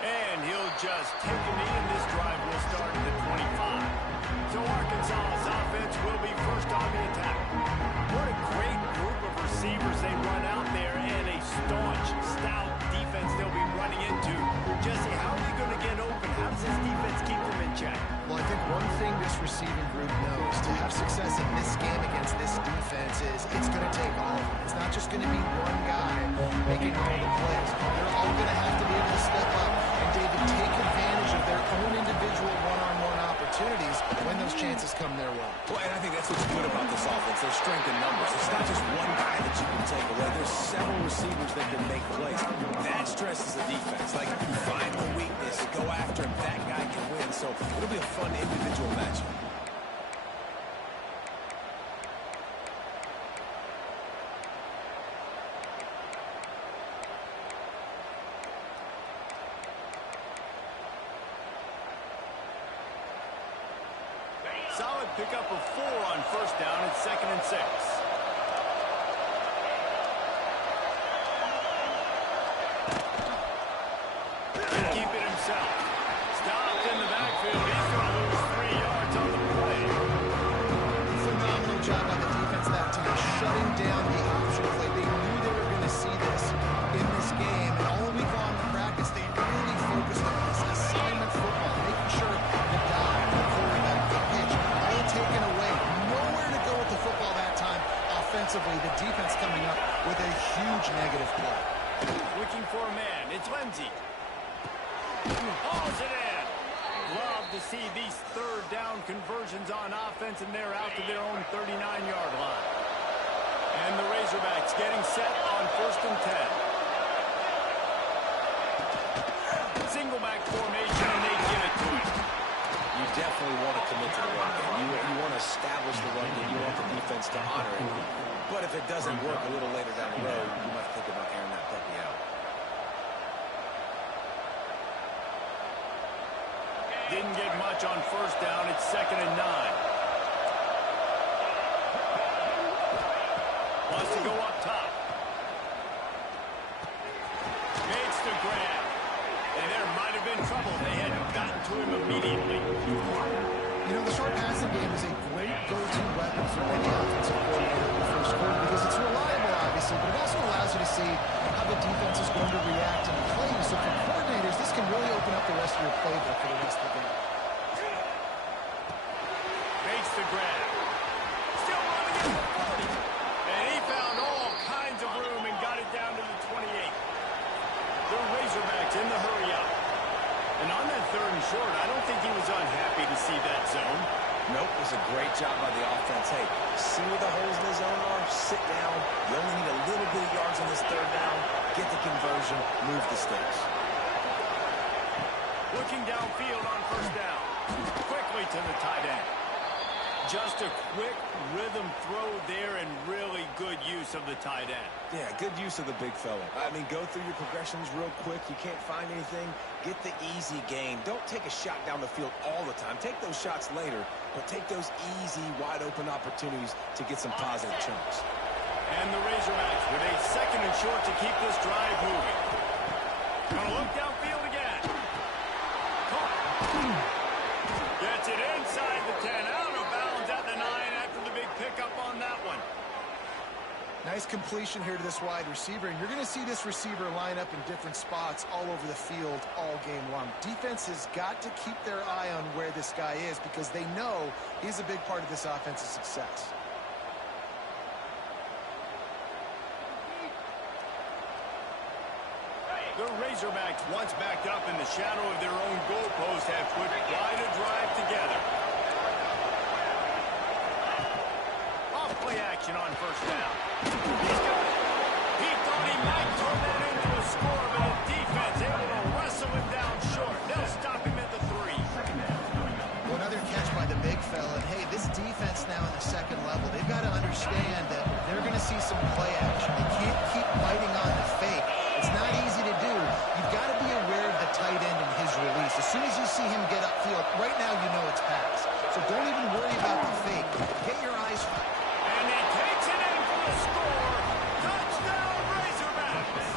And he'll just take a knee, and this drive will start at the 25. So Arkansas's offense will be first on the attack. What a great group of receivers they run out there, and a staunch, stout defense they'll be running into. Jesse, how are they going to get open? How does this defense keep them in check? Well, I think one thing this receiving group knows to have success in this game against this defense is it's going to take all of them. It's not just going to be one guy making all the plays. They're all going to have to be able to step up and, David, take advantage of their own individual one-on-one opportunities when those chances come their way. Well, and I think that's what's good about this offense, their strength in numbers. It's not just one guy that you can take away. There's several receivers that can make plays. That stresses the defense. Like, you find the weakness, go after him, that guy can win. So it'll be a fun individual matchup. Solid pickup of 4 on first down. It's 2nd and 6. Can keep it himself. Stopped in the backfield. He's going to lose 3 yards on the play. Phenomenal job by the defense that time, shutting down the option play. They knew they were going to see this in this game, and all week long in practice, they really focused on this assignment football, making sure the dive, the quarterback, the pitch, all taken away. Nowhere to go with the football that time. Offensively, the defense coming up with a huge negative play. Looking for a man. It's Lindsey. Hauls it in. Love to see these third down conversions on offense, and they're out to their own 39-yard line. And the Razorbacks getting set on 1st and 10. Single back formation, and they give it to him. You definitely want to commit to the run game. You want to establish the run game. You want the defense to honor it. But if it doesn't work a little later down the road, you might think about airing that puppy out. Didn't get much on first down. It's 2nd and 9. Wants to go up top. Makes the grab. And there might have been trouble. They hadn't gotten to him immediately. You know, the short passing game is a great go-to weapon for any offensive coordinator in the first quarter because it's reliable, obviously, but it also allows you to see how the defense is going to react and play you. So for coordinators, this can really open up the rest of your playbook for the rest of the game. Makes the grab. Still running at the 40. And he found all kinds of room and got it down to the 28. The Razorbacks in the hurry up. And on that 3rd and short, I don't think he was unhappy to see that zone. Nope, it was a great job by the offense. Hey, see where the holes in the zone are? Sit down. You only need a little bit of yards on this 3rd down. Get the conversion. Move the sticks. Looking downfield on first down. Quickly to the tight end. Just a quick rhythm throw there and really good use of the tight end. Yeah, good use of the big fella. I mean, go through your progressions real quick. You can't find anything. Get the easy gain. Don't take a shot down the field all the time. Take those shots later, but take those easy, wide-open opportunities to get some positive chunks. And the Razorbacks with a 2nd and short to keep this drive moving. Gonna look downfield again. Caught. Gets it inside the 10. Out of bounds at the 9 after the big pickup on that one. Nice completion here to this wide receiver, and you're going to see this receiver line up in different spots all over the field all game long. Defense has got to keep their eye on where this guy is because they know he's a big part of this offense's success. The Razorbacks, once backed up in the shadow of their own goalpost, have put quite a drive together. Off play action on first down. He's got it. He thought he might turn that into a score, but the defense able to wrestle him down short. They'll stop him at the 3. Well, another catch by the big fella. And hey, this defense now in the 2nd level, they've got to understand that they're going to see some play action. They can't keep biting on the fake. It's not easy to do. You've got to be aware of the tight end and his release. As soon as you see him get upfield, right now you know it's pass. So don't even worry about the fake. Get your eyes on it. And he takes it in for the score. Touchdown, Razorbacks!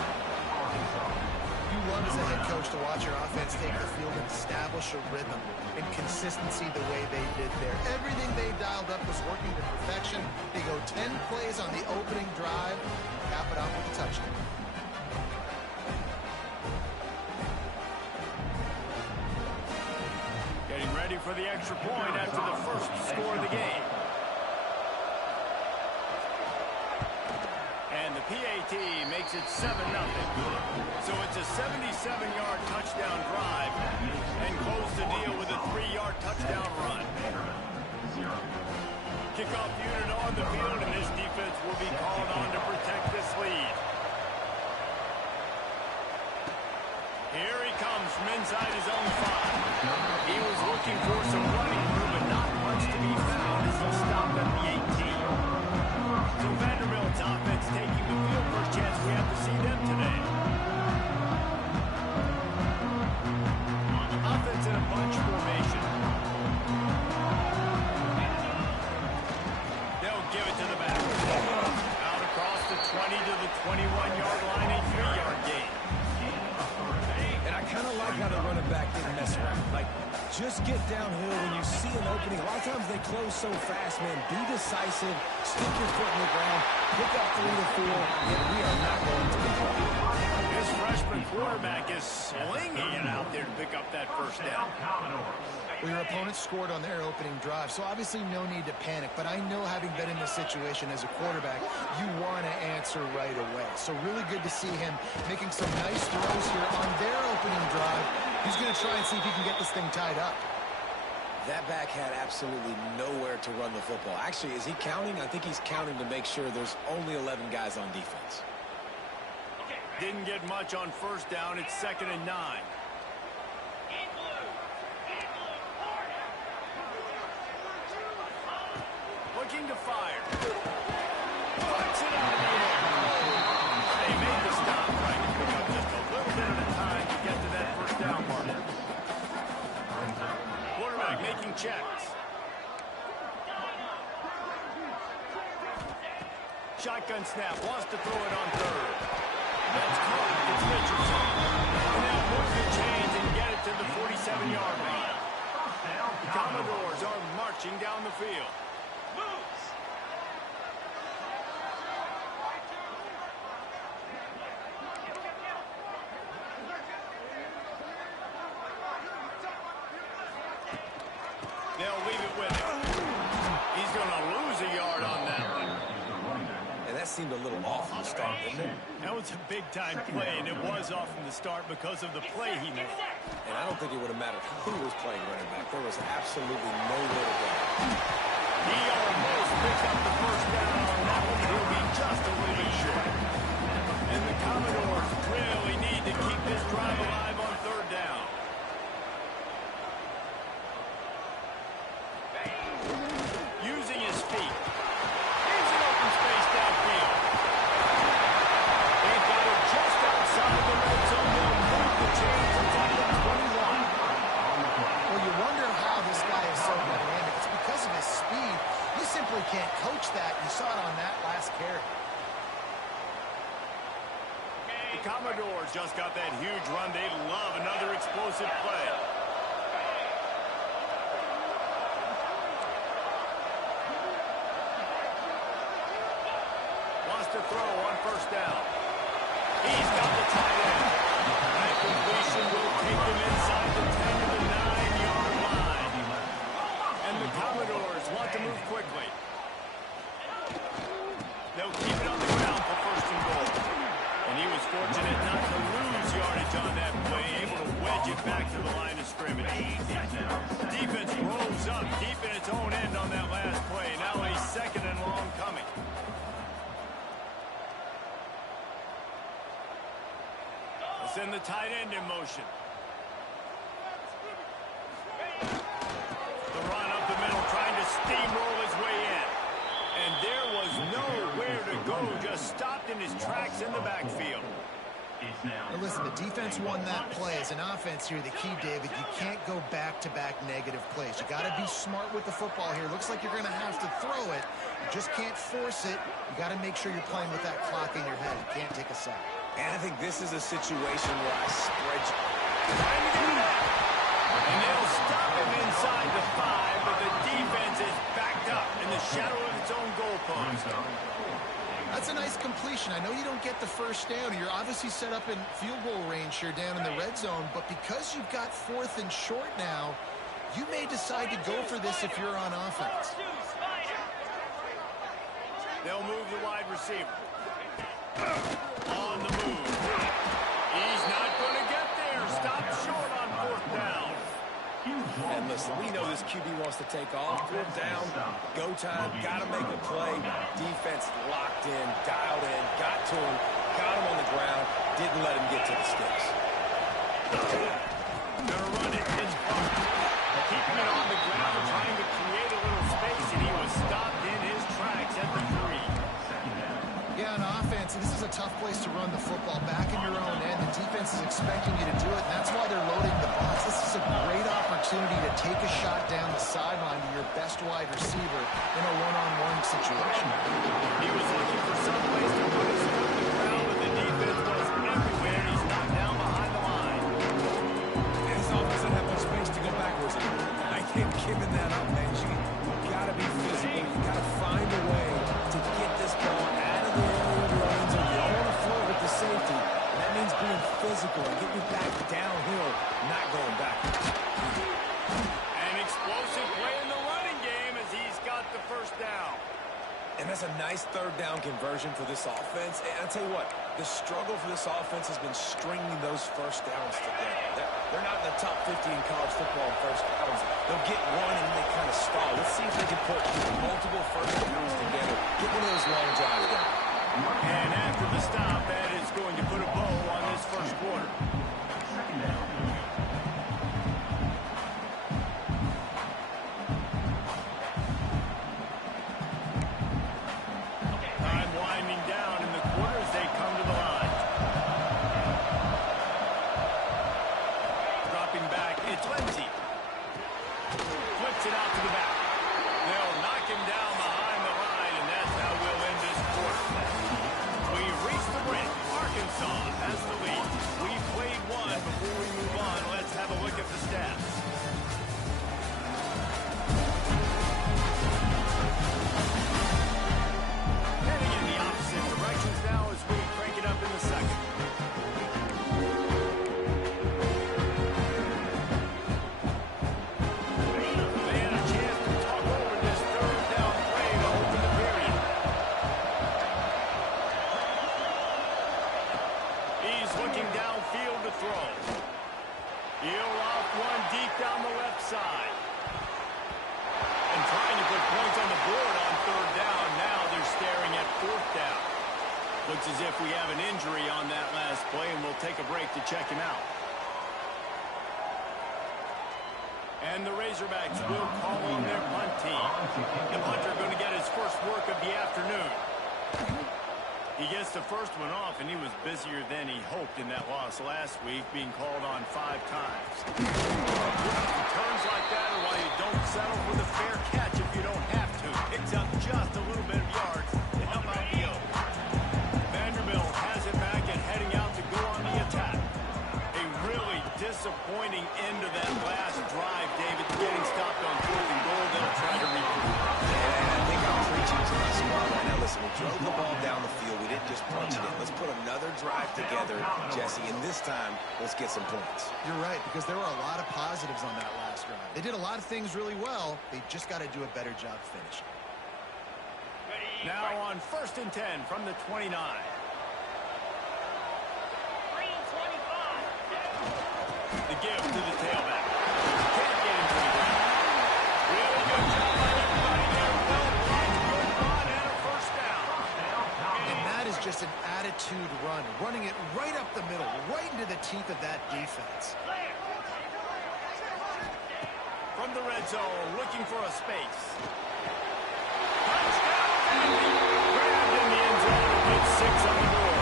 You love coach, to watch your offense take the field and establish a rhythm and consistency the way they did there. Everything they dialed up was working to perfection. They go 10 plays on the opening drive, cap it off with a touchdown. Getting ready for the extra point after the first score of the game. And the PAT makes it 7-0. So it's a 77-yard touchdown drive and close the deal with a 3-yard touchdown run. Kickoff unit on the field, and this defense will be called on to protect this lead. Here he comes from inside his own 5. He was looking for some running room, but not much to be found as he'll stop at the 18. So Vanderbilt's offense taking the field. First chance we have to see them today. Offense in a bunch formation. They'll give it to the back. Out across the 20 to the 21-yard line, a 3-yard gain. And I kind of like how the running back didn't mess around. Like, just get downhill when you see an opening. A lot of times they close so fast, man. Be decisive. Stick your foot in the ground. Pick up 3 to 4, and we are not going to be wrong. This freshman quarterback is slinging it out there to pick up that first down. Well, your opponent scored on their opening drive, so obviously no need to panic. But I know, having been in this situation as a quarterback, you want to answer right away. So really good to see him making some nice throws here on their opening drive. He's going to try and see if he can get this thing tied up. That back had absolutely nowhere to run the football. Actually, is he counting? I think he's counting to make sure there's only 11 guys on defense. Didn't get much on first down. It's 2nd and 9. Looking to fire. Puts it out of the air. They made the stop, trying to pick up just a little bit at a time to get to that first down mark. Quarterback making checks. Shotgun snap, wants to throw it on 3rd. That's caught. It's Richardson. And they'll move the chains and get it to the 47-yard line. The Commodores are marching down the field. They'll leave it with him. He's going to lose a yard on that one. And that seemed a little off from the start, didn't it? That was a big-time play, and it was off from the start because of the play he made. And I don't think it would have mattered who was playing running back. There was absolutely nowhere to go. He almost picked up the first down on that one, but he'll be just a little bit short. And the Commodores really need to keep this drive alive on 3rd down. Using his feet. Here's an open space downfield. They've got it just outside the red zone. They'll move the chains inside the 21. Well, you wonder how this guy is so dynamic. It's because of his speed. You simply can't coach that. You saw it on that last carry. The Commodores just got that huge run. They love another explosive play. Wants to throw on first down. He's got the tight end. That completion will take them inside the 10 to the 9-yard line. And the Commodores want to move quickly. They'll keep it on the ground for 1st and goal. And he was fortunate not to lose yardage on that play, able to wedge it back to the line of scrimmage. Defense rolls up deep in its own end on that last play. Now a 2nd and long coming. Send the tight end in motion. The run up the middle, trying to steamroll his way in. And there was nowhere to go, just stopped in his tracks in the backfield. Now listen, the defense won that play. As an offense here, the key, David, you can't go back-to-back negative plays. You got to be smart with the football here. Looks like you're going to have to throw it. You just can't force it. You got to make sure you're playing with that clock in your head. You can't take a sack. And I think this is a situation where I spread you. And they'll stop him inside the 5, but the defense is backed up in the shadow of its own goalpost. That's a nice completion. I know you don't get the first down. You're obviously set up in field goal range here down in the red zone, but because you've got 4th and short now, you may decide to go for this if you're on offense. They'll move the wide receiver. On the move. He's not going to get there. Stop short on 4th down. And listen, we know this QB wants to take off. 4th down, go time, got to make a play. Defense locked in, dialed in, got to him, got him on the ground, didn't let him get to the sticks. Gonna run it in front. Keeping it on the ground, trying to create a little space, and he was stopped in his tracks at the 3. Yeah, on offense, this is a tough place to run the football. Back in your own end, the defense is expecting you to do it, and that's why they're loading the box. This is a great opportunity to take a shot down the sideline to your best wide receiver in a one-on-one situation. He was looking for some place to put his foot on the ground, but the defense was everywhere, and he's knocked down behind the line. And his offense doesn't have much space to go backwards anymore. I can't give him that up, man. You got to be physical. You got to find a way to get this ball out of the area so you don't want to float with the safety. And that means being physical and getting back downhill, not going backwards. An explosive play in the running game as he's got the 1st down. And that's a nice 3rd down conversion for this offense. And I'll tell you what, the struggle for this offense has been stringing those 1st downs together. They're not in the top 50 in college football in 1st downs. They'll get one and they kind of stall. Let's see if they can put multiple 1st downs together, get one of those long drives down. And after the stop, that is going to put a bow on this 1st quarter. Time winding down in the quarter as they come to the line. Dropping back, it's Lindsey. Flips it out to the back. They'll knock him down behind the line, and that's how we'll end this quarter. We've reached the break. Arkansas has the lead. We played one. Before we move on, let's have a look at the stats. Heading in the opposite directions now as we crank it up in the 2nd. They had a chance to talk over this 3rd down play to open the period. He's looking downfield to throw. He'll off one deep down the left side. And trying to put points on the board on 3rd down. Now they're staring at 4th down. Looks as if we have an injury on that last play, and we'll take a break to check him out. And the Razorbacks will call on their punt team. The punter going to get his first work of the afternoon. He gets the first one off, and he was busier than he hoped in that loss last week, being called on 5 times. Turns like that are why you don't settle for the fair catch if you don't have to. Picks up just a little bit of yards to help out the Oaks. Vanderbilt has it back and heading out to go on the attack. A really disappointing end to that last drive, David. Getting stopped on 4th and goal, they'll try to regroup. Yeah, I think I'm preaching to my squad right now. Listen, we drove the ball down the field. We didn't just punch it in. Let's put another drive together, Jesse, and this time, let's get some points. You're right, because there were a lot of positives on that last drive. They did a lot of things really well. They just got to do a better job finishing. Now on 1st and 10 from the 29. The give to the tailback. Can't get into the ground. Really good job by everybody there. Well blocked. Good run and a 1st down. And that is just an attitude run, running it right up the middle, right into the teeth of that defense. From the red zone, looking for a space. Touchdown, Vandy. Grabbed in the end zone and gets 6 on the board.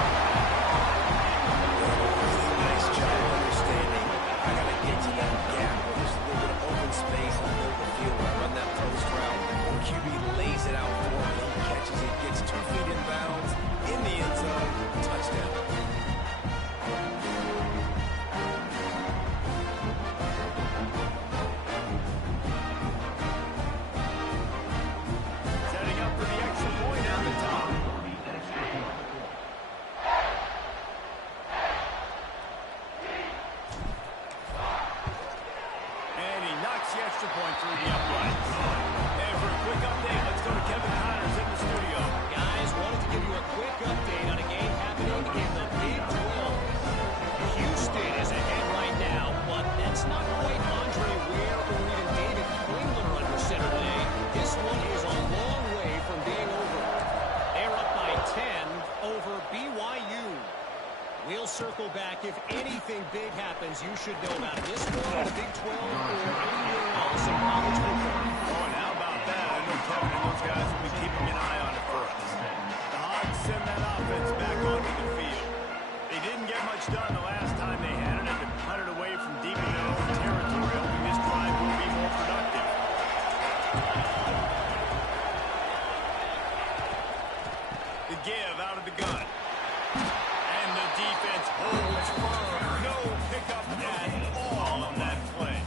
Nice job understanding. I got to get to that gap where there's a little bit of open space in the middle of the field when I run that post route. QB lays it out for him. He catches it, gets 2 feet in bounds in the end zone. Touchdown. positions you should know about this one, the Big 12, or anywhere else in college football. Oh, and how about that? I know Kevin and those guys will be keeping an eye on it for us. The Hogs send that offense back onto the field. They didn't get much done the last time they had it, and to punt it away from deep in their own territory, hoping this drive will be more productive. The give out of the gun. And the defense holds firm. No pickup at all on that play.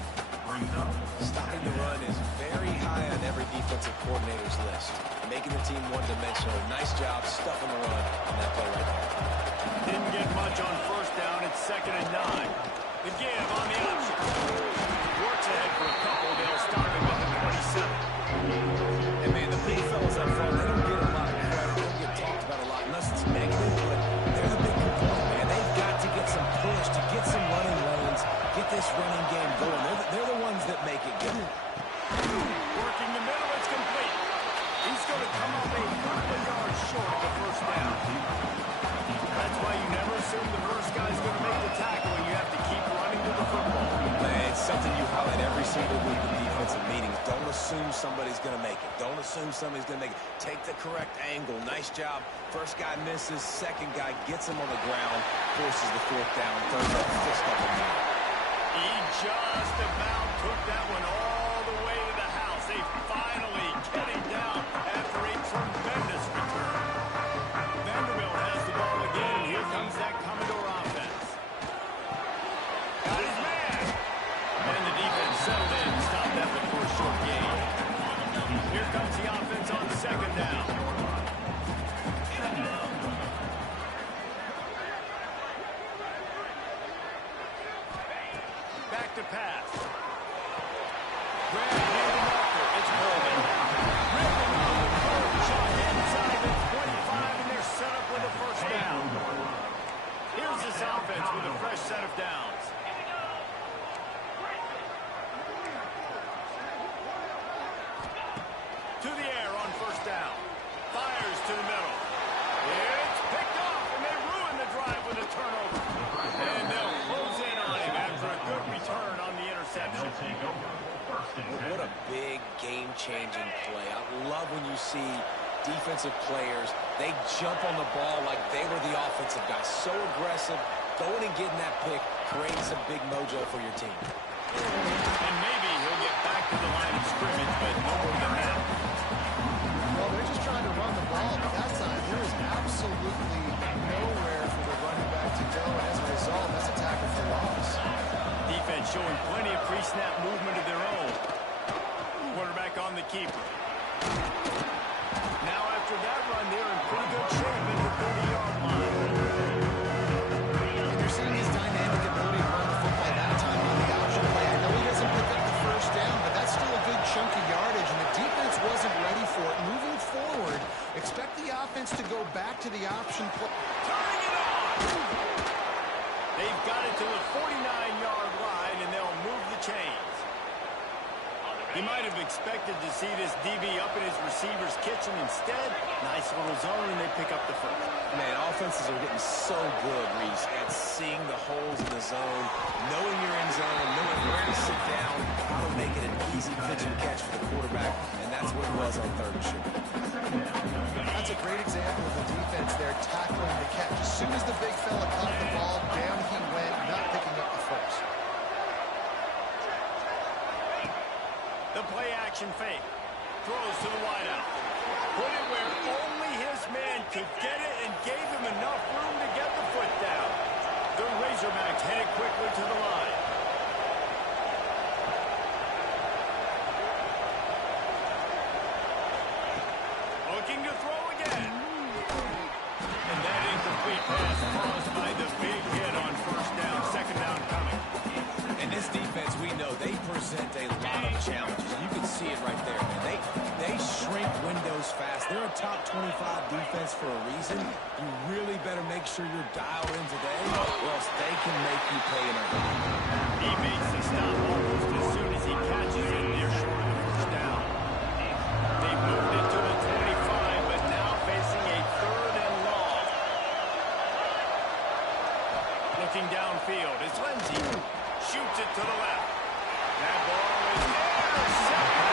Stopping the run is very high on every defensive coordinator's list. Making the team one-dimensional. Nice job stuffing the run on that play right there. Didn't get much on first down. It's 2nd and 9. The give on the option. Works ahead for a couple. They'll start him at the 27. And man, the big fellas up front, they don't get a lot of credit. They don't get talked about a lot unless it's negative, but they're the big component, man. They've got to get some push, to get some running lanes, get this running game going. They're the ones that make it good. Working the middle. It's complete. He's going to come up a couple of yards short of the first down. That's why you never assume the first guy's going to make the tackle, and you have to keep running to the football. Man, it's something you highlight every single week in defensive meetings. Don't assume somebody's going to make it. Don't assume somebody's going to make it. Take the correct angle. Nice job. First guy misses. Second guy gets him on the ground. Forces the fourth down. Third up, fist up and down. He just about took that one all the way to the house. They finally get him down after a tremendous return. Vanderbilt has the ball again. Here comes that Commodore offense. Got his man. And the defense settled in to stop that before a short gain. Here comes the offense on 2nd down. Back to pass. Grab near the marker. It's Coleman. Ripping off the third shot inside the 25, and they're set up with a first down. Here's this offense with a fresh set of downs. To the air on first down. Fires to the middle. It's picked off, and they ruin the drive with a turnover. And they'll close in on him after a good return on the interception. What a big game-changing play. I love when you see defensive players, they jump on the ball like they were the offensive guys. So aggressive, going and getting that pick, creating some big mojo for your team. And maybe he'll get back to the line of scrimmage, but no more than that. Well, they're just trying to run the ball, but that time there is absolutely nowhere for the running back to go, and as a result, that's a tackle for loss. Defense showing plenty of pre-snap movement of their own. Quarterback on the keeper. Now after that run, they're in pretty good shape at the 30-yard line. And you're seeing his dynamic ability to run the football that time on the option play. I know he doesn't pick up the first down, but that's still a good chunk of yardage, and the defense wasn't ready for it. Moving forward, expect the offense to go back to the option play. Turning it on! They've got it to the 49-yard line, and they'll move the chains. He might have expected to see this DB up in his receiver's kitchen. Instead, nice little zone, and they pick up the first. Man, offenses are getting so good, Reese, at seeing the holes in the zone, knowing you're in zone, knowing where to sit down, how to make it an easy pitch and catch for the quarterback, and that's what it was on 3rd and short. That's a great example of the defense there tackling the catch. As soon as the big fella caught the ball, down he went, not picking up the first. The play-action fake. Throws to the wideout. Put it where only his man could get it and gave him enough room to get the foot down. The Razorbacks headed quickly to the line. Looking to throw again. And that incomplete pass caused by the big hit on first down. 2nd down coming. And this defense, we know, they present a lot of challenges. You can see it right there, man. They shrink windows fast. They're a top 25 defense for a reason. You really better make sure you're dialed in today, or else they can make you pay in a hurry. He makes the stop almost as soon as he catches it. They're short of the first down. They've moved it to the 25, but now facing a 3rd and long. Looking downfield, it's Lindsey. to the left. That ball is intercepted.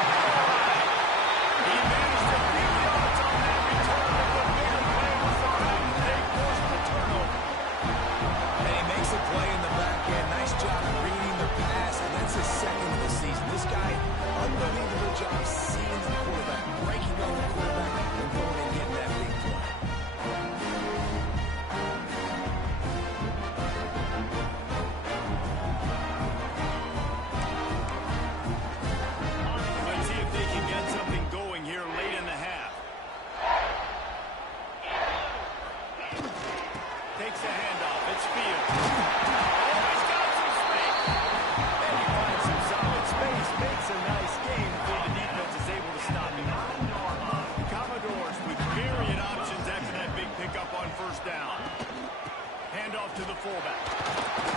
He managed a few yards on that return, but the bigger play was the fact that they forced the turnover. And he makes a play in the back end. Nice job reading the pass, and that's his second of the season. This guy, unbelievable job seeing the quarterback, breaking on the quarterback, and going and getting that big play. Let's see if they can get something going here late in the half. Takes a handoff. It's Field. Oh, he's got some space. And he finds some solid space. Makes a nice game before the defense is able to stop him. The Commodores with myriad options after that big pickup on first down. Handoff to the fullback.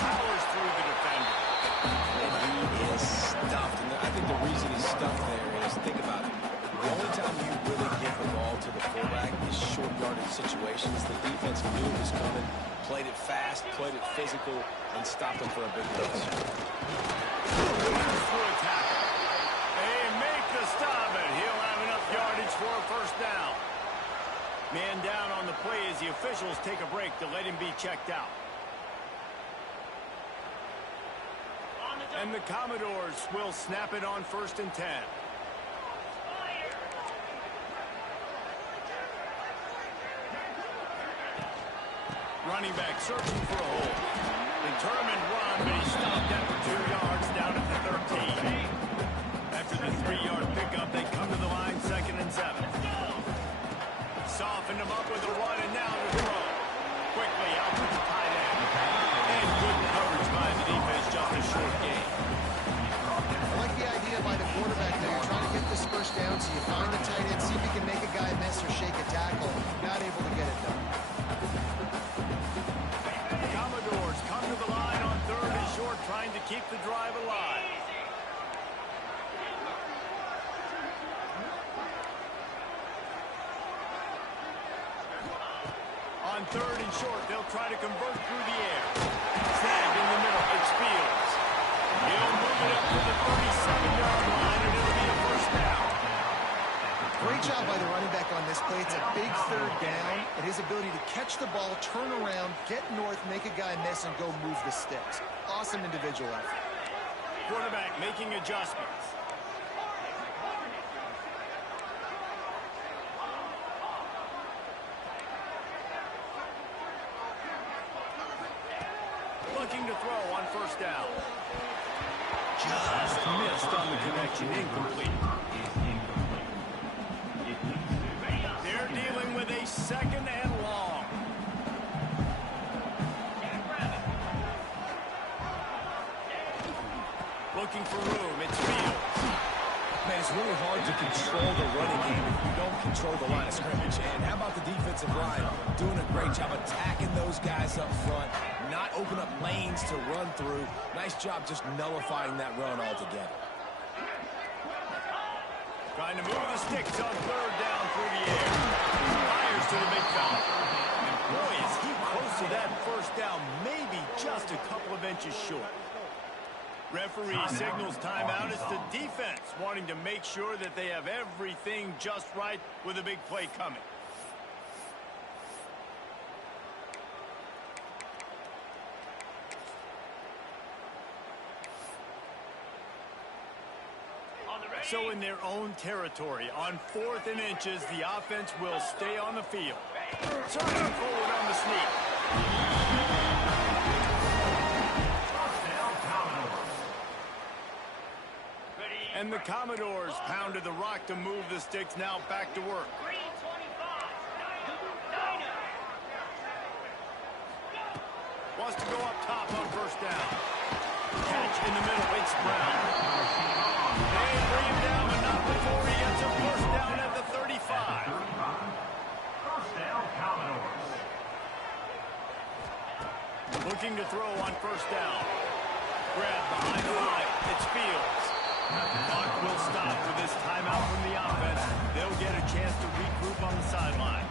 Powers through the defender. And he is stuffed. And I think the reason he's stuffed there is, think about it, the only time you really give the ball to the fullback is short yardage situations. The defense knew it was coming, played it fast, played it physical, and stopped him for a big loss. Through a tackle. They make the stop, and he'll have enough yardage for a first down. Man down on the play as the officials take a break to let him be checked out. And the Commodores will snap it on 1st and 10. Running back searching for a hole. Determined run, but he stopped after 2 yards down at the 13. After the 3-yard pickup, they come to the line 2nd and 7. Softened him up with a run, and now the throw. Quickly out to the tight end. And good coverage by the defense, just a short game. I like the idea by the quarterback there. You're trying to get this first down, so you find the tight end, see if you can make a guy miss or shake a tackle. Not able to get it done. The Commodores come to the line on 3rd and short, trying to keep the drive alive. On 3rd and short, they'll try to convert through the air. Snagged in the middle, it's Fields. He'll move it up to the 37-yard line, and it'll be a first down. Great job by the running back on this play. It's a big 3rd down, and his ability to catch the ball, turn around, get north, make a guy miss, and go move the sticks. Awesome individual effort. Quarterback making adjustments. Looking to throw on first down. Just missed on the connection. Incomplete. They're dealing with a 2nd and long. Looking for room. It's Fields. Man, it's really hard to control the running game if you don't control the line of scrimmage. And how about the defensive line doing a great job attacking those guys up front, not open up lanes to run through. Nice job just nullifying that run altogether. Trying to move the sticks on 3rd down through the air. Fires to the big fella. And boy, is he close to that first down, maybe just a couple of inches short. Referee signals timeout. It's the defense wanting to make sure that they have everything just right with a big play coming. So in their own territory, on 4th and inches, the offense will stay on the field. Turning forward on the sneak. And the Commodores pounded the rock to move the sticks, now back to work. Wants to go up top on first down. Catch in the middle, it's Brown. They bring him down, but not before he gets a first down at the 35. First down, Commodores. Looking to throw on first down. Grab behind the line, it's Fields. Clock will stop for this timeout from the offense. They'll get a chance to regroup on the sideline.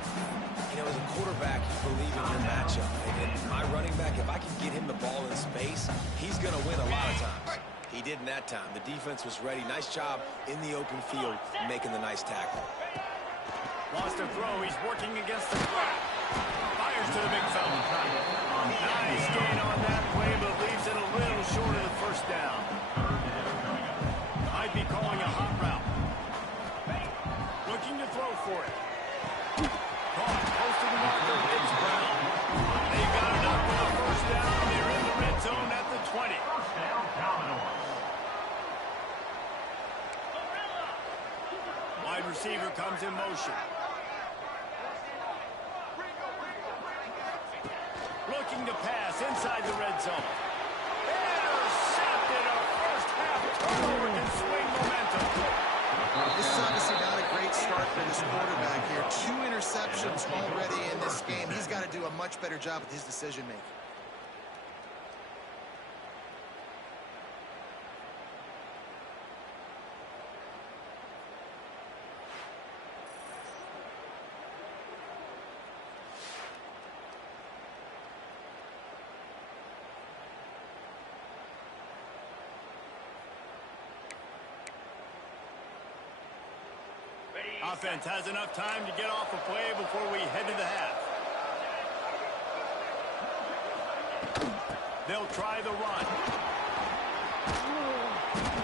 You know, as a quarterback, you believe in your matchup. And my running back, if I can get him the ball in space, he's going to win a lot of times. He didn't that time. The defense was ready. Nice job in the open field making the nice tackle. Lost a throw. He's working against the threat. Fires to the big fella. Nice gain on that play, but leaves it a little short of the first down. Might be calling a hot route. Looking to throw for it. Caught. Close to the marker. It's Brown. They got enough for the first down. They're in the red zone at the 20. Wide receiver comes in motion. Looking to pass inside the red zone. Intercepted. A first half turnover can swing momentum. This is obviously not a great start for this quarterback here. 2 interceptions already in this game. He's got to do a much better job with his decision making. Offense has enough time to get off a play before we head to the half. They'll try the run.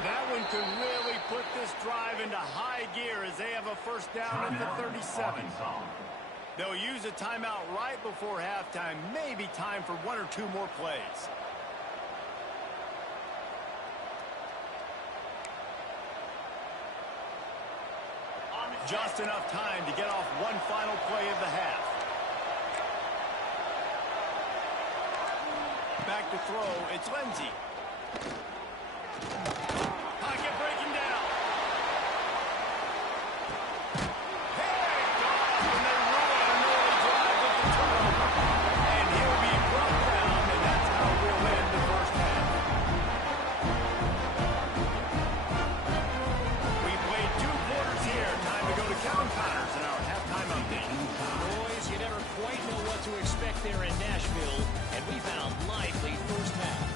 That one could really put this drive into high gear as they have a first down at the 37. They'll use a timeout right before halftime. Maybe time for 1 or 2 more plays. Just enough time to get off one final play of the half. Back to throw, it's Lindsey. Pocket breaking down. Picked off, and they really an early drive with the turnover. And he'll be brought down, and that's how we'll end the first half. We played 2 quarters here. Time to go to Kevin Connors in our halftime update. Boys, you never quite know what to expect there in Nashville, and we found lively first half.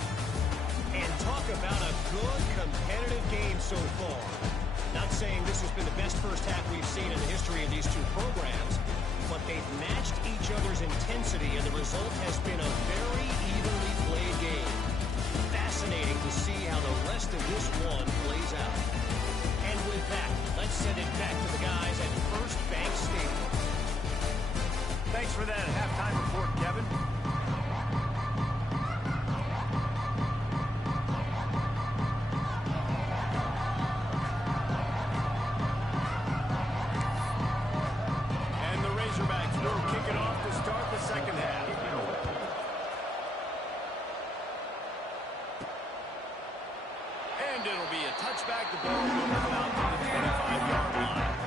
And talk about a good competitive game so far. Not saying this has been the best first half we've seen in the history of these 2 programs, but they've matched each other's intensity, and the result has been a very evenly played game. Fascinating to see how the rest of this one plays out. And with that, let's send it back to the guys at First Bank Stadium. Thanks for that halftime report, Kevin. And the Razorbacks will kick it off to start the second half. And it'll be a touchback. The ball will come out to the 25-yard line.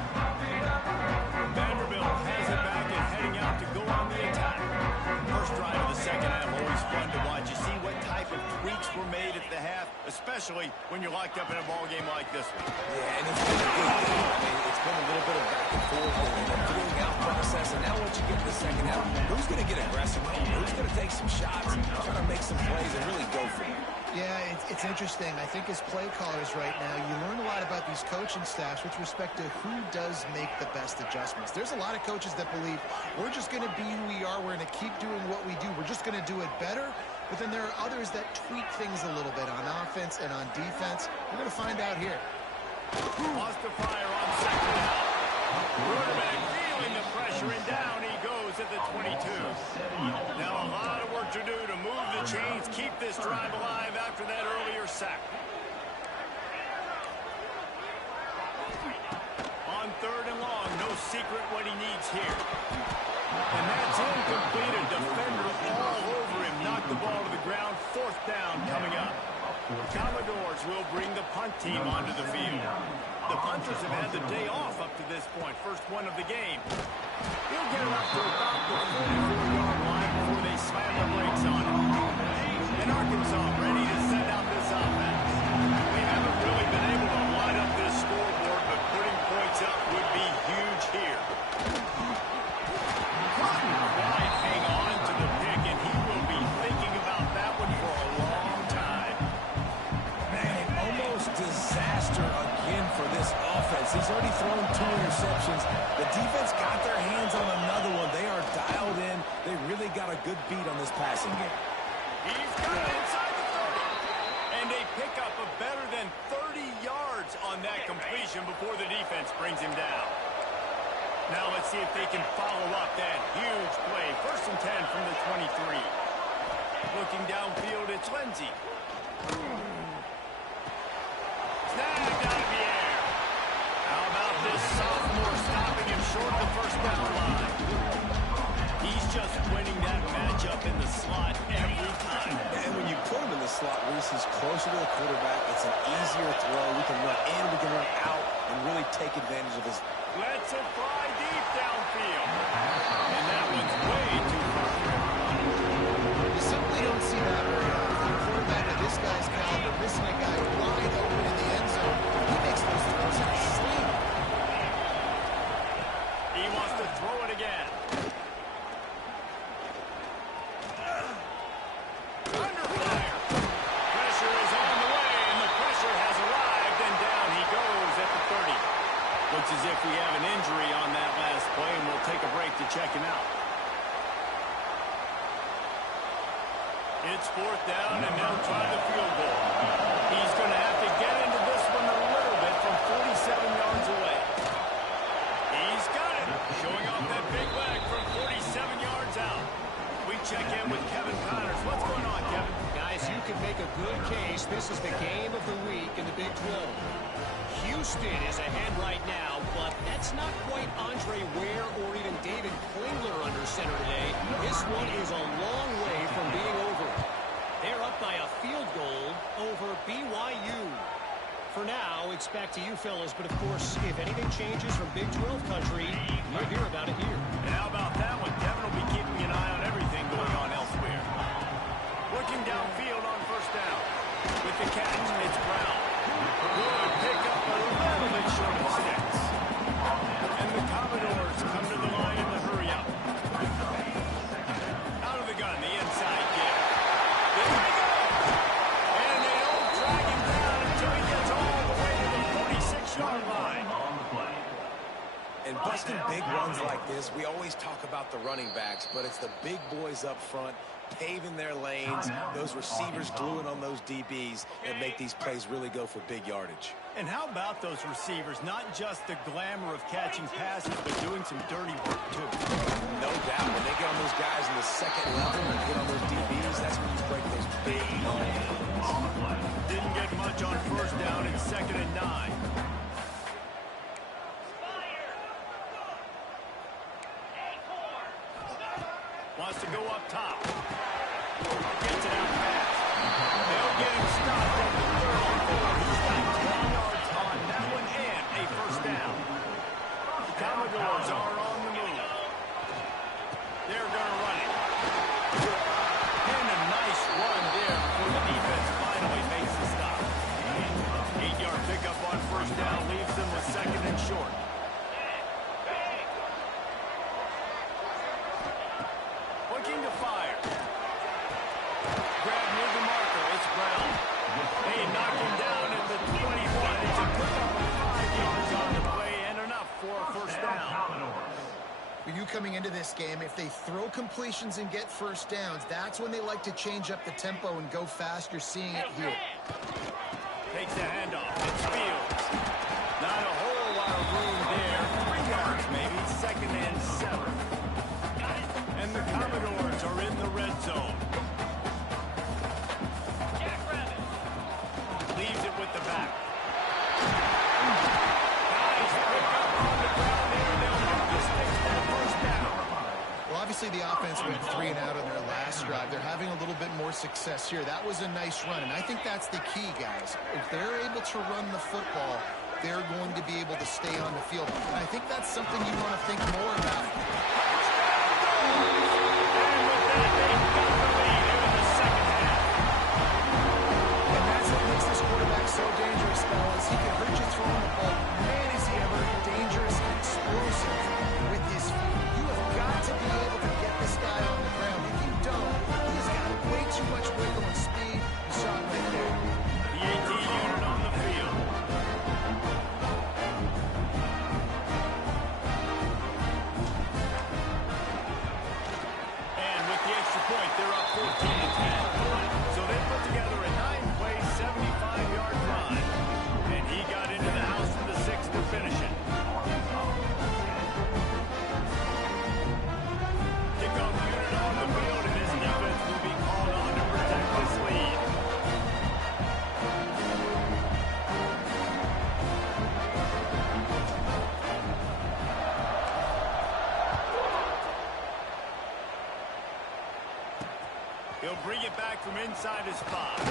Vanderbilt has it back and heading out to go on the attack. First drive of the second half, always fun to watch. You see what type of tweaks were made at the half, especially when you're locked up in a ball game like this one. Yeah, and it's been a good game. I mean, it's been a little bit of back and forth and a feeling out process. And now once you get to the second half, who's going to get aggressive? Who's going to take some shots and try to make some plays and really go for it? Yeah, it's interesting. I think as play callers right now, you learn a lot about these coaching staffs with respect to who does make the best adjustments. There's a lot of coaches that believe we're just going to be who we are. We're going to keep doing what we do. We're just going to do it better. But then there are others that tweak things a little bit on offense and on defense. We're going to find out here. Lost the fire on second down. Quarterback feeling the pressure, and down he goes at the 22. Now a lot of work to do to move the chains, keep this drive alive after that earlier sack. On third and long, no secret what he needs here. And that's incomplete. A defender all over him. Knocked the ball to the ground. Fourth down coming up. The Commodores will bring the punt team onto the field. The punters have had the day off up to this point. First one of the game. He'll get it up to about the 44-yard line before they slam the brakes on him. And Arkansas ready to send out this offense. They haven't really been able to line up this scoreboard, but putting points up would be huge here. Wide hang on to the pick, and he will be thinking about that one for a long time. Man, monster again for this offense. He's already thrown 2 interceptions. The defense got their hands on another one. They are dialed in. They really got a good beat on this passing game. He's got it inside the 30. And they pick up a better than 30 yards on that completion before the defense brings him down. Now let's see if they can follow up that huge play. 1st and 10 from the 23. Looking downfield, it's Lindsey. Snagged out of the air. How about this sophomore stopping him short of the 1st down line? He's just winning that matchup in the slot every time. And when you put him in the slot, Reese, he's closer to the quarterback. It's an easier throw. We can run in, we can run out, and really take advantage of his. Lets it fly deep downfield. And that one's way too far for everyone. You simply don't see that very often. A quarterback of this guy's caliber, missing a guy wide open in the end zone. He makes those throws in his sleep. He wants to throw it again. Under fire. Pressure is on the way, and the pressure has arrived, and down he goes at the 30. Looks as if we have an injury on that last play, and we'll take a break to check him out. It's 4th down, and they'll try the field goal. He's going to have to get into this one a little bit from 47 yards away. He's got it. Showing off that big leg from 47 yards out. We check in with Kevin Connors. What's going on, Kevin? Guys, you can make a good case. This is the game of the week in the Big 12. Houston is ahead right now, but that's not quite Andre Ware or even David Klingler under center today. This one is a long way from being over. They're up by a field goal over BYU. For now, it's back to you fellas, but of course, if anything changes from Big 12 country, you'll hear about it here. And how about that one? Kevin will be keeping an eye on everything going on elsewhere. Working downfield on 1st down. With the catch, it's Brown. Good pick up a little bit short of sticks. And the Commodores come to the line in the hurry up. Out of the gun, the inside give. There they go! And they don't drag him down until he gets all the way to the 46-yard line. And busting big runs like this, we always talk about the running backs, but it's the big boys up front paving their lanes, those receivers gluing on those DBs that make these plays really go for big yardage. And how about those receivers? Not just the glamour of catching passes, but doing some dirty work, too. No doubt. When they get on those guys in the 2nd level and get on those DBs, that's when you break those big plays. Didn't get much on 1st down in 2nd and 9. Wants to go up top. Gets it out fast. They'll get him stopped at the 34. He's got 10 yards on that one and a 1st down. The Commodores are on the move. They're going to run it. And a nice run there before the defense finally makes the stop. 8-yard pickup on 1st down leaves them with 2nd and short. Looking to fire. Grab near the marker. It's Brown. They knock him down at the 21. It's a pickup of 5 yards on the play and enough for a 1st down. For you coming into this game, if they throw completions and get 1st downs, that's when they like to change up the tempo and go fast. You're seeing it here. Takes the handoff. It's Fields. Not a whole lot of room there. 3 yards maybe. 2nd and 7. And the Commodores are in the red zone. Leaves it with the back. Guys pick up on the ground there. They'll have to stick that 1st down. Well, obviously the offense went 3 and out on their last drive. They're having a little bit more success here. That was a nice run, and I think that's the key, guys. If they're able to run the football, they're going to be able to stay on the field. And I think that's something you want to think more about. So dangerous, fellas. He can hurt you throwing the ball. Man, is he ever dangerous and explosive with his feet. You have got to be able to get this guy on the ground. If you don't, he's got way too much wiggle and speed. You saw it right there. The 18 unit on the field. bring it back from inside his 5.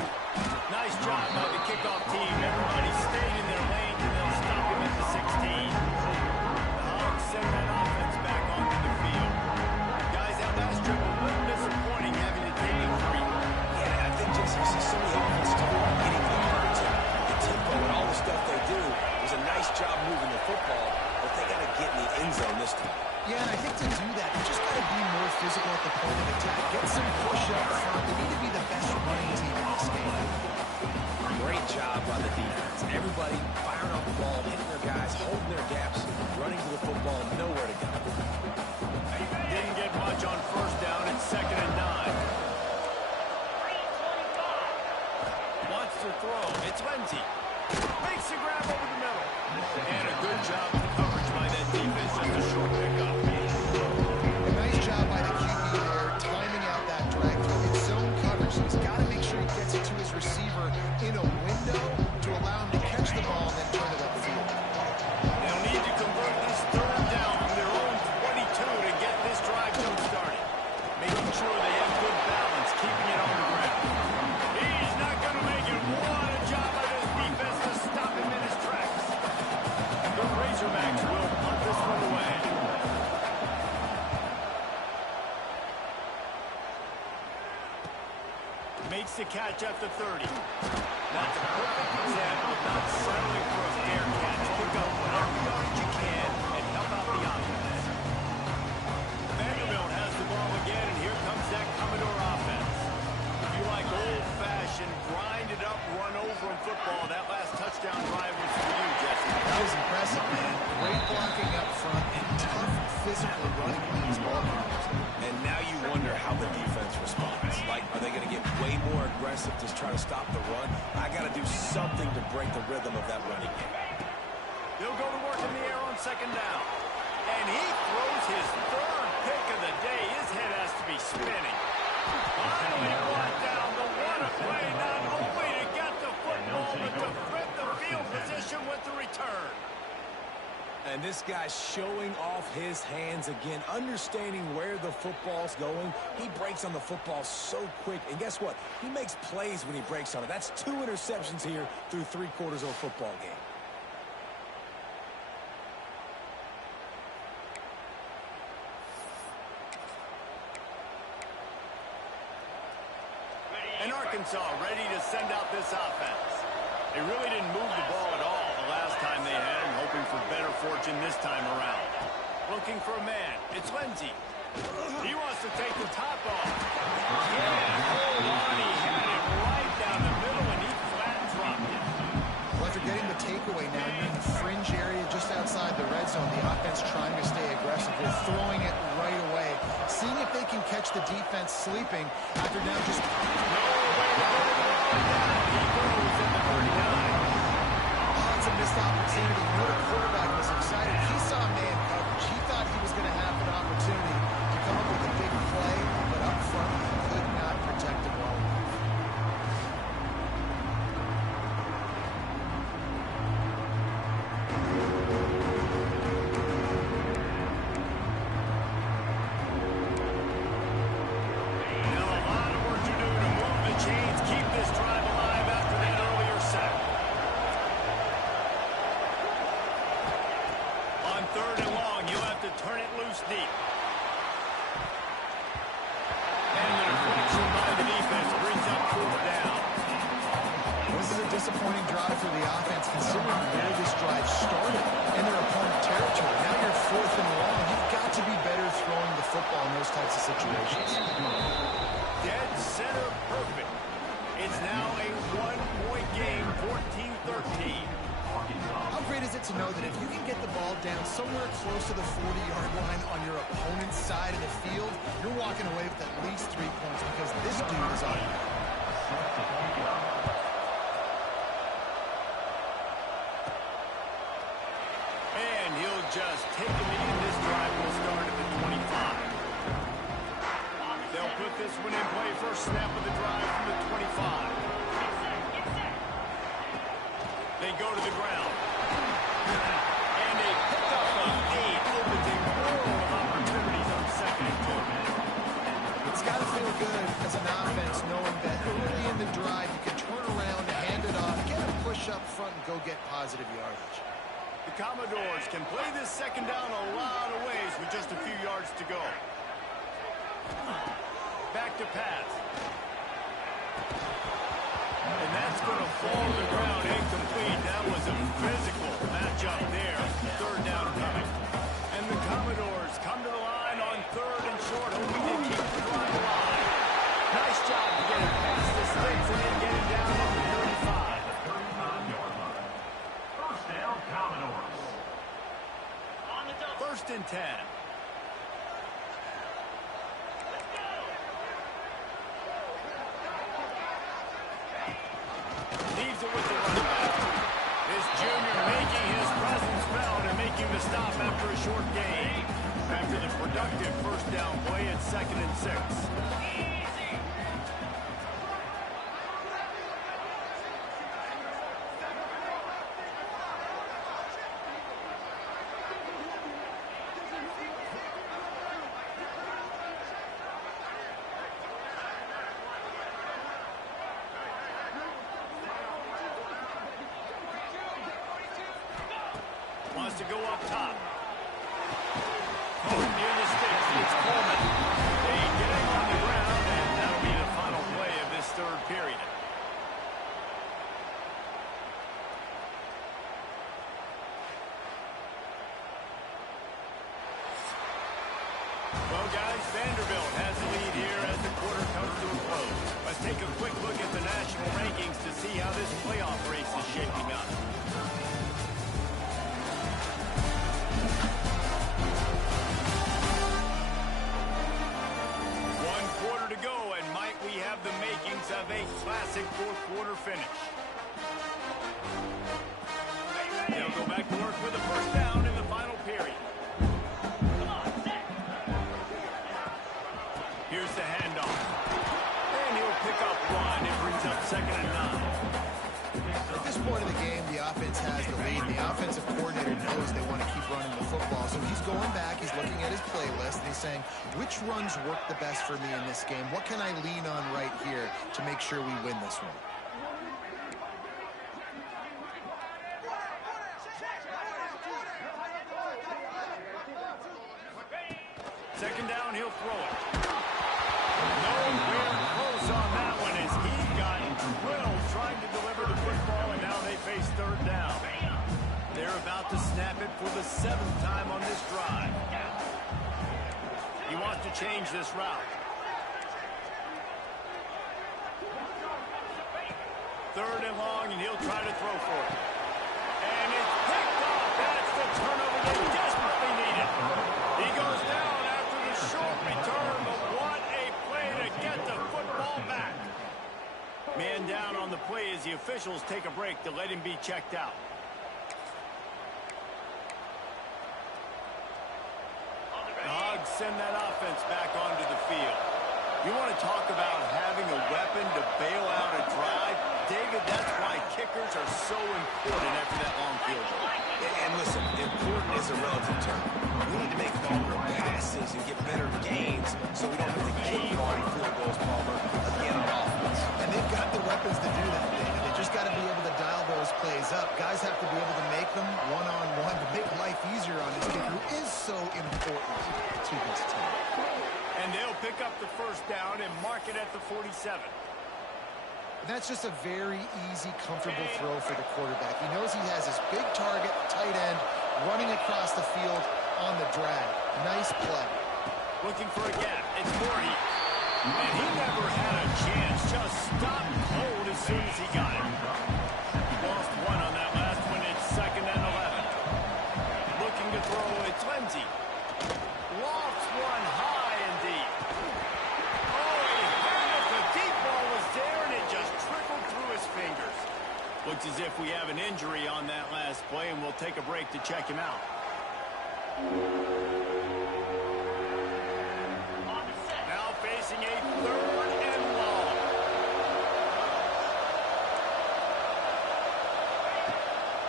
Nice job by the kickoff team. Everybody stayed in their lanes, and they'll stop him at the 16. The Hogs send that offense back onto the field. Guys, that last trip was a little disappointing having to take a 3. Yeah, I think just you see so many offense started getting the yards and the tempo and all the stuff they do. It was a nice job moving the football, but they got to get in the end zone this time. Yeah, and I think to do that, you just got to be more physical at the point of attack. Get some push up front. They need to be the best running team in this game. Great job by the defense. Everybody firing off the ball, hitting their guys, holding their gaps, running to the football, nowhere to go. Didn't get much on first down. It's 2nd and 9. Wants to throw. It's Lindsey. Makes a grab over the middle. And a good job of coverage by that defense. Just a short pickup. Nice job by the QB there, timing out that drag through. It's zone coverage, so he's got to make sure he gets it to his receiver in a window to allow him to catch the ball and then turn it upfield. They'll need to convert this 3rd down from their own 22 to get this drive jump-started. Making sure they have good balance, keeping it on the ground. He's not going to make it. What a job by this defense to stop him in his tracks. The Razorbacks will punt this one away. Makes the catch at the 30. That's a perfect example of not settling for a fair catch. Pick up whatever yards you can and help out the offense. Vanderbilt has the ball again, and here comes that Commodore offense. If you like old-fashioned, grind-it-up, run-over in football, that last touchdown drive was for you, Jesse. That was impressive, man. Great blocking up front and tough physical running by these ball carriers. And now you wonder how the defense responds. Like, are they going to get way more aggressive to try to stop the run? I got to do something to break the rhythm of that running game. He'll go to work in the air on 2nd down. And he throws his 3rd pick of the day. His head has to be spinning. Finally brought down the one play, not only to get the football, but to flip the field position with the return. And this guy's showing off his hands again, understanding where the football's going. He breaks on the football so quick. And guess what? He makes plays when he breaks on it. That's 2 interceptions here through 3 quarters of a football game. And Arkansas ready to send out this offense. They really didn't move the ball at all the last time they had him, hoping for better fortune this time around. Looking for a man. It's Lindsey. He wants to take the top off. Yeah, hold on. He had it right down the middle, and he flat dropped it. Well, after getting the takeaway, now you're in the fringe area just outside the red zone. The offense trying to stay aggressive. They're throwing it right away, seeing if they can catch the defense sleeping after now just... It's a missed opportunity. You know the quarterback was excited. He saw man coverage. He thought he was going to have an opportunity to come up with a big play, but up front he could not protect it well enough. Now a lot of work to do to move the chains, keep this drive alive after that earlier sack. On 3rd and long, you'll have to turn it loose deep. And the deflection by the defense brings up 4th down. This is a disappointing drive for the offense, considering where this drive started in their opponent territory. Now you're 4th and long. You've got to be better throwing the football in those types of situations. Dead center perfect. It's now a 1-point game, 14-13. How great is it to know that if you can get the ball down somewhere close to the 40-yard line on your opponent's side of the field, you're walking away with at least 3 points because this dude is on you. And he'll just take a knee, and this drive will start at the 25. They'll put this one in play. First snap of the drive from the 25. They go to the ground. And a pickup of 8 opens a world of opportunities on 2nd and 2. It's got to feel good as a an offense knowing that early in the drive you can turn around, hand it off, get a push up front, and go get positive yardage. The Commodores can play this second down a lot of ways with just a few yards to go. Back to pass. And that's going to fall to the ground incomplete. That was a physical matchup there. Third down coming. And the Commodores come to the line on third and short, hoping to keep the drive alive. Nice job to get it past the sticks and then get it down to the 35. First down, Commodores. First and 10. Leaves it with the running back. This junior making his presence felt and making the stop after a short gain. After the productive first down play at 2nd and 6. Wants to go up top. Oh, near the sticks. It's Coleman. They get him on the ground, and that'll be the final play of this third period. Well, guys, Vanderbilt has the lead here as the quarter comes to a close. Let's take a quick look at the national rankings to see how this playoff race is shaping up. The makings of a classic fourth-quarter finish. They'll go back to work with a first down in the final period. Here's the handoff. And he'll pick up one. It brings up 2nd and 9. At this point of the game, the offense has the lead. The offensive coordinator knows they want to keep running the football. So he's going back, he's looking at his playlist, and he's saying, which runs work the best for me in this game? What can I lean on right here to make sure we win this one? Second down, he'll throw it. Nowhere close on that one as he got drilled trying to deliver the football, and now they face third down. They're about to snap it for the 7th time on this drive. He wants to change this route. Third and long, and he'll try to throw for it. And it's picked off. That's the turnover they desperately needed. He goes down after the short return, but what a play to get the football back. Man down on the play as the officials take a break to let him be checked out. The Hogs send that offense back onto the field. You want to talk about having a weapon to bail out a drive? David, that's why kickers are so important after that long field goal. And listen, important is a relative term. We need to make longer passes and get better gains so we don't have to kick long field goals, Palmer, again on offense. And they've got the weapons to do that, David. They just got to be able to dial those plays up. Guys have to be able to make them one-on-one to make life easier on this kid who is so important to this team. And they'll pick up the first down and mark it at the 47. That's just a very easy, comfortable throw for the quarterback. He knows he has his big target, tight end, running across the field on the drag. Nice play. Looking for a gap. It's Morty. And he never had a chance. Just stopped cold as soon as he got it. He lost one on that last one. It's 2nd and 11. Looking to throw. It's Lindsey. Lofts one high and deep. Oh, he had it. The deep ball was there, and it just trickled through his fingers. Looks as if we have an injury on that last play, and we'll take a break to check him out. Now facing a 3rd and long.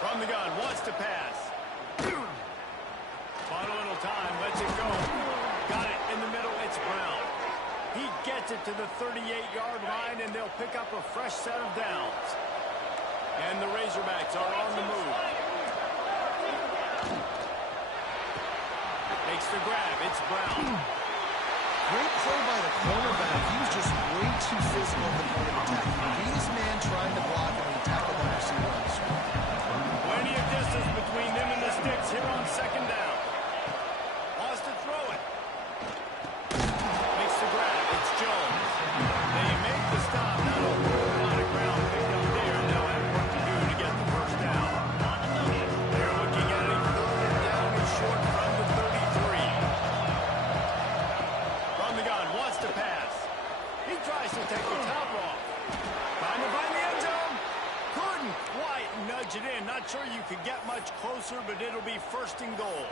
From the gun, wants to pass. Bought a little time, lets it go. Got it in the middle, it's Brown. He gets it to the 38-yard line, and they'll pick up a fresh set of downs. And the Razorbacks are on the move. Makes the grab. It's Brown. Great play by the cornerback. He was just way too physical at the point of attack. He beat his man trying to block, and he tackled the receiver on the screen. Plenty of distance between them and the sticks here on second down. Wants to throw it. Makes the grab. It's Jones. They make the stop. Not a whole lot of ground picked up there, and they'll have work to do to get the first down. They're looking at a third down and short from the 33. From the gun, wants to pass. He tries to take the top off. Trying to find the end zone. Couldn't quite nudge it in. Not sure you could get much closer, but it'll be first and goal.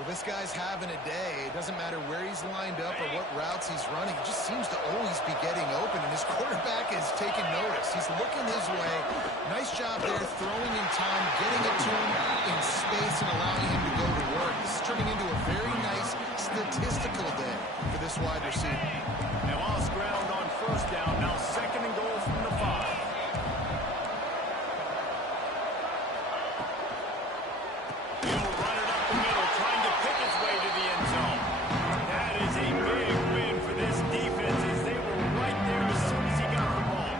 Well, this guy's having a day. It doesn't matter where he's lined up or what routes he's running. He just seems to always be getting open, and his quarterback is taking notice. He's looking his way. Nice job there, throwing in time, getting it to him in space, and allowing him to go to work. This is turning into a very nice statistical day for this wide receiver. They lost ground on first down. Now second and goal from the 5. He'll run it up the middle, trying to pick his way to the end zone. That is a big win for this defense, as they were right there as soon as he got the ball.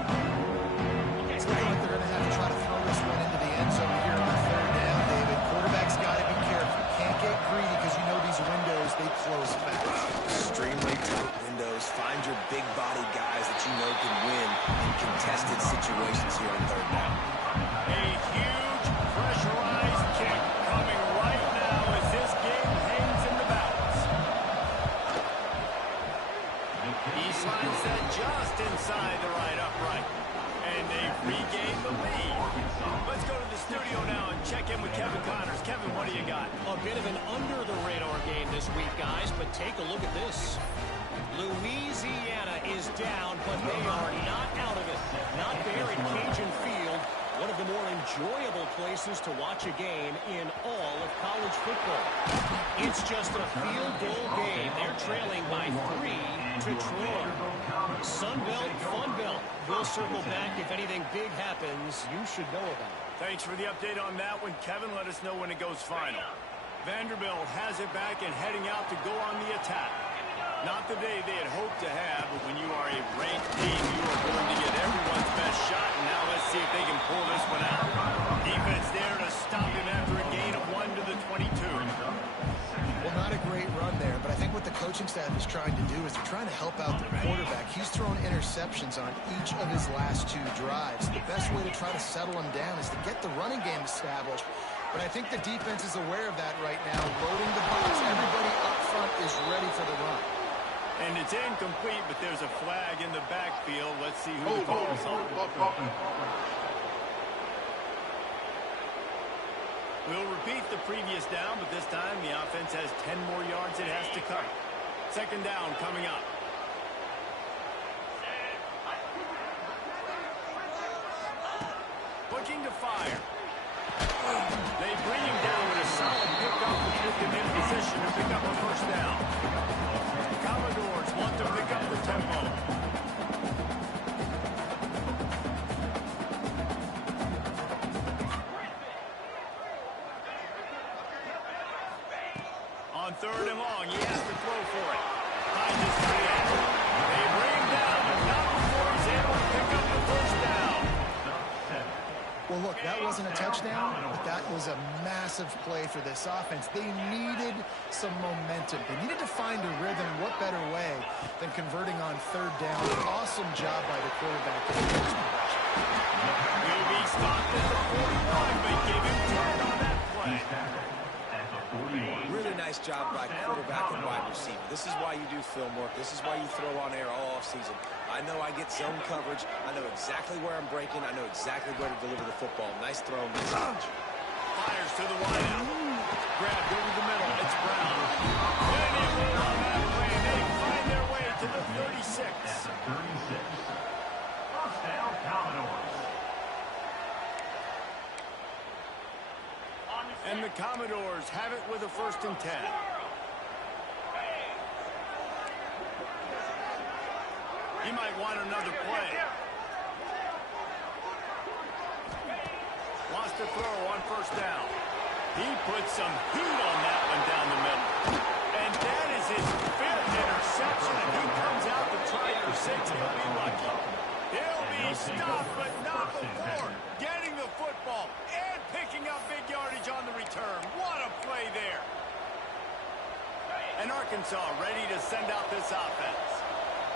It's looking like they're going to have to try to throw this one into the end zone here on third down, David. Quarterback's got to be careful. Can't get greedy because you know these windows, they close fast. Extremely tight windows. Find your big body guys that you know can win in contested situations here on third down. A huge pressurized kick coming right now as this game hangs in the balance. He slides that just inside the right upright. And they've regained the lead. Let's go to the studio now and check in with Kevin Connors. Kevin, what do you got? A bit of an under-the-radar game this week, guys, but take a look at this. Louisiana is down, but they are not out of it. Not there at Cajun Field, one of the more enjoyable places to watch a game in all of college football. It's just a field goal game. They're trailing by 3 to Troy. Sunbelt, Funbelt. We'll circle back if anything big happens you should know about. Thanks for the update on that one, Kevin. Let us know when it goes final. Vanderbilt has it back and heading out to go on the attack. Not the day they had hoped to have, but when you are a ranked team, you are going to get everyone's best shot. And now let's see if they can pull this one out. Defense there to stop him after a gain of 1 to the 22. Well, not a great run there, but I think what the coaching staff is trying to do is they're trying to help out the quarterback. He's thrown interceptions on each of his last 2 drives. The best way to try to settle him down is to get the running game established. But I think the defense is aware of that right now, loading the box. Everybody up front is ready for the run. And it's incomplete, but there's a flag in the backfield. Let's see who the call is on. We'll repeat the previous down, but this time the offense has 10 more yards it has to cover. Second down coming up. Looking to fire. They bring him down with a solid pickup to put them in position to pick up a first down. Commodores want to pick up the tempo. On third and long, he has to throw for it. Finds his man. They bring him down, but not before he's able to pick up the first down. Well, look, that wasn't a touchdown, but that was a massive play for this offense. They needed some momentum. They needed to find a rhythm. What better way than converting on third down? Awesome job by the quarterback. He'll be stopped at the 41, but give him 10 on that play. Really nice job by quarterback and wide receiver. This is why you do film work. This is why you throw on air all offseason. I know I get zone coverage. I know exactly where I'm breaking. I know exactly where to deliver the football. Nice throw, nice catch. Fires to the wideout. Grabbed over the middle. It's Brown. Plenty of room on that play, and they find their way to the 36. First down, Commodores. And the Commodores have it with a 1st and 10. He might want another play. Wants to throw on first down. He puts some heat on that one down the middle. And that is his 5th interception, and he comes out to try for 6. He'll be lucky. He'll be stopped, but not before getting the football and picking up big yardage on the return. What a play there. And Arkansas ready to send out this offense.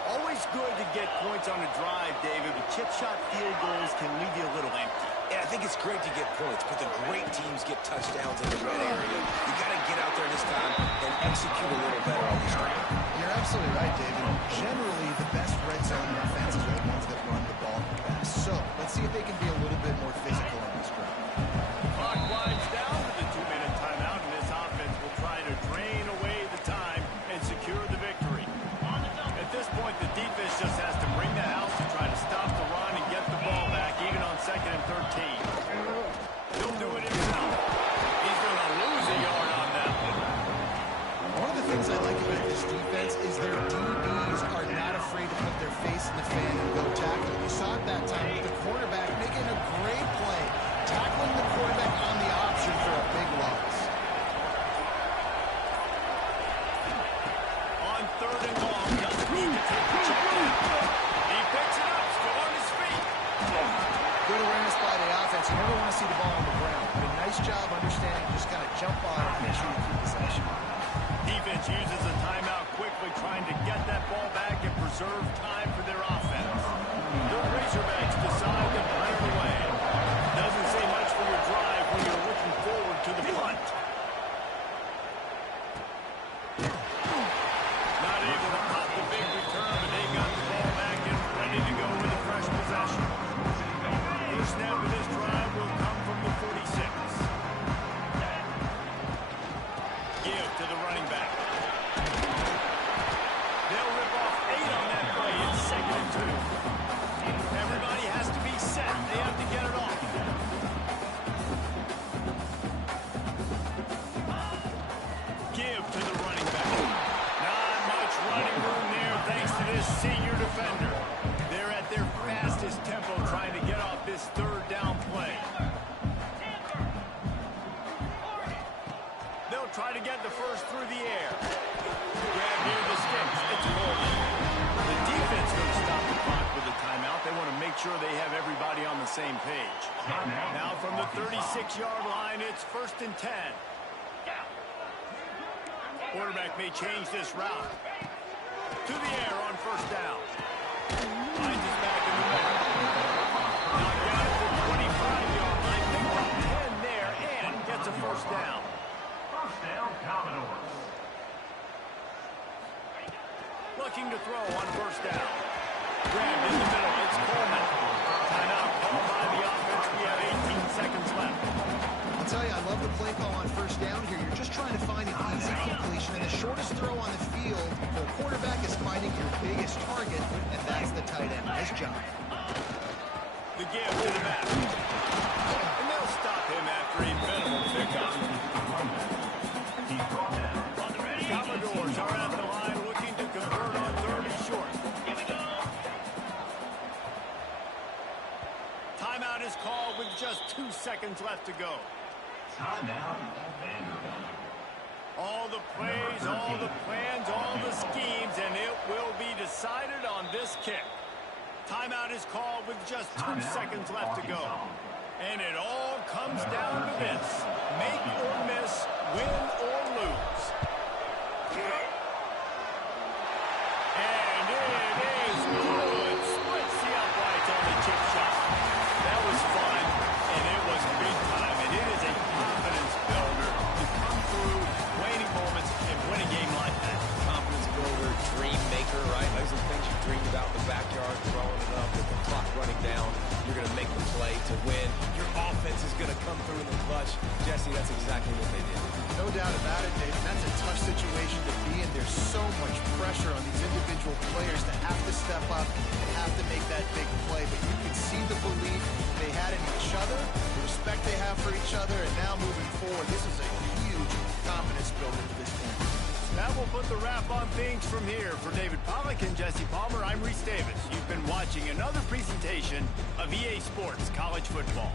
Always good to get points on a drive, David, but chip shot field goals can leave you a little empty. Yeah, I think it's great to get points, but the great teams get touchdowns in the red area. You got to get out there this time and execute a little better on this drive. You're absolutely right, David. Generally, the best red zone offenses are the ones that run the ball the best. So, let's see if they can be a little bit more physical on this drive. Clock winds down with a 2-minute timeout, and this offense will try to drain away the time and secure the victory. At this point, the defense just has to bring the house to try to stop the run and get the ball back, even on 2nd and 13. He'll do it himself. He's going to lose a yard on that one. One of the things I like about this defense is their DBs are not afraid to put their face in the fan and go tackle. You saw it that time with the quarterback making a great play, tackling the quarterback on the option for a big loss. On 3rd and long, doesn't need to take the check down. He picks it up, still on his feet. Good awareness by the offense. You never want to see the ball on the ground. But a nice job understanding, just kind of jump on it and make sure you keep possession. Defense uses a timeout quickly, trying to get that ball back and preserve time for their offense. The Razorbacks decide to punt it away. Doesn't say much for your drive when you're looking forward to the punt. Not able to pop the big return, but they got the ball back and ready to go with a fresh possession. First snap of this drive will come from the 46. Give to the running back. They'll rip off 8 on that play. It's 2nd and 2. Everybody has to be set. They have to get it off. Give to the running back. Not much running room there thanks to this senior defender. They're at their fastest tempo trying to get off this 3rd down play. They'll try to get the first through the air. Grab near the sticks. It's Courtney. The defense going to stop the clock with a timeout. They want to make sure they have everybody on the same page. Now from the 36-yard line, it's 1st and 10. Quarterback may change this route. To the air on 1st down. Finds it back in the middle. Now got it to the 25-yard line. Picked up 10 there and gets a 1st down. First down, Commodores. Looking to throw on 1st down. Grabbed in the middle. It's Coleman. Timeout called by the offense. We have 18 seconds left. I'll tell you, I love the play call on 1st down here. You're just trying to find an easy completion, and the shortest throw on the field for a quarterback is finding your biggest target, and that's the tight end. Nice job. The give to the back. And they'll stop him after a minimal pickup. Commodores are at the line looking to convert on 3rd and short. Timeout is called with just 2 seconds left to go. Timeout, Vanderbilt. All the plays, all the plans, all the schemes, and it will be decided on this kick. Timeout is called with just 2 seconds left to go. And it all comes down to this. Make or miss, win or lose. And it is good. Splits the uprights on the chip shot. That was fun, and it was big time. And it is a confidence builder to come through waning moments and win a game like that. Confidence builder, dream maker, right? Those are the things you dream about in the backyard, throwing it up with the clock running down. You're going to make the play to win. Your offense is going to come through in the clutch. Jesse, that's exactly what they did. No doubt about it, Dave. That's a tough situation to be in. There's so much pressure on these individual players to have to step up and have to make that big play. But you can see the belief they had in each other, the respect they have for each other, and now moving forward, this is a huge confidence builder to this point. Snap that will put the wrap on things from here. For David Pollack and Jesse Palmer, I'm Reese Davis. You've been watching another presentation of EA Sports College Football.